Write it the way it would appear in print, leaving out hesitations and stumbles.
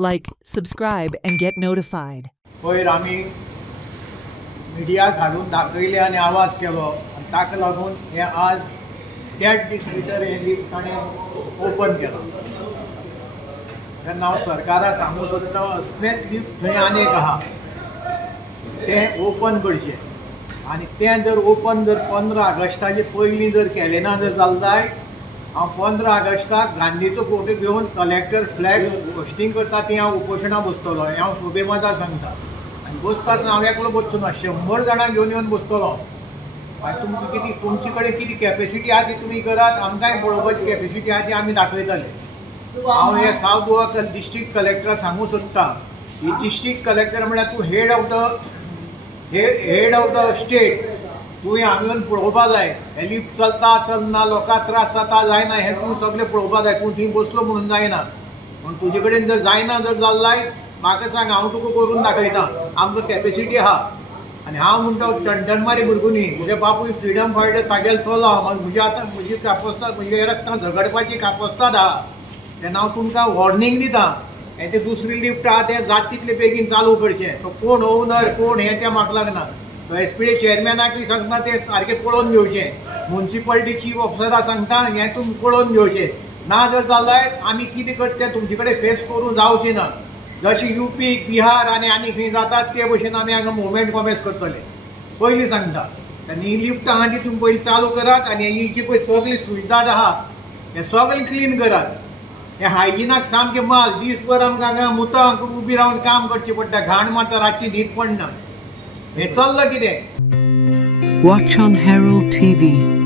Like, subscribe, and get notified. पयर आमी media घालून दाखयले आनी आवाज केलो आनी ताका लागून हे आज देड दीस भितर हे लिफ्ट ताणें ओपन केला. तेन्ना हांव सरकाराक सांगूं सोदता असलेंच लिफ्ट थंय आनीक आहा तें ओपन करचें आनी तें जर ओपन जर 15 ऑगस्टाचे पयलीं जर केलें ना जर जालें जायत हांव 15 ऑगस्टाक गांधीचो फोटो घेवन कलेक्टर फ्लॅग होस्टिंग करता ती हांव उपोशणां बसतलो. हें हांव सोबे मदां सांगता आनी बसताना हांव एकलो बसचो ना, 100 जाणां घेवन येवन बसतलो. तुमकां कितें तुमचे कडेन कितें कॅपेसिटी आहा ती तुमी करात, आमकांय पळोवपाची कॅपेसिटी आहा ती आमी दाखयतले. हांव हे सावथ गोवा डिस्ट्रिक्ट कलेक्टराक सांगूं सोदता ही डिस्ट्रिक्ट कलेक्टर म्हळ्यार तूं हेड ऑफ द स्टेट, तुवें हांगा येवन पळोवपा जाय हे लिफ्ट चलता चलना, लोकांक त्रास जाता जायना हें तूं सगळें पळोवपा जाय. तूं थंय बसलो म्हणून जायना, पूण तुजे कडेन जर जायना जर जालें जायत म्हाका सांग, हांव तुका करून दाखयता. आमकां कॅपेसिटी आहा आनी हांव म्हणटा टणटणमारी भुरगुनी म्हजे बापूय फ्रिडम फायटर तागेलो चलो म्हजी आतां म्हजी कापोस्ताद म्हजे रक्तां झगडपाची कापोस्ताद आहा. तेन्ना हांव तुमकां वॉर्निंग दिता हें तें दुसरी लिफ्ट आहा तें जाता तितले बेगीन चालू करचें. तो कोण ओनर कोण हें तें म्हाका लागना, तो एसपीडी चेअरमॅनाकूय सांगता तें सारकें पळोवन घेवचें, म्युन्सिपालिटी चीफ ऑफिसराक सांगता हें तुमी पळोवन घेवचें. ना जर जालें जायत आमी कितें करता तें तुमचे कडेन फेस करूं जावचें ना. जशें यूपी बिहार आनी खंय जातात ते भशेन आमी हांगा मुवमेंट कॉमेस करतले पयलीं सांगता. आनी ही लिफ्ट आहा ती तुमी पयलीं चालू करात आनी ही जी पळय सगळी सुविधा आहा हें सगळें क्लीन करात. हे हायजिनाक सामकें माल दीसभर आमकां हांगा मुतांक उबी रावन काम करचें पडटा, घाण मारता रातची न्हीद पडना. हें चल्लां कितें? Watch on Herald TV.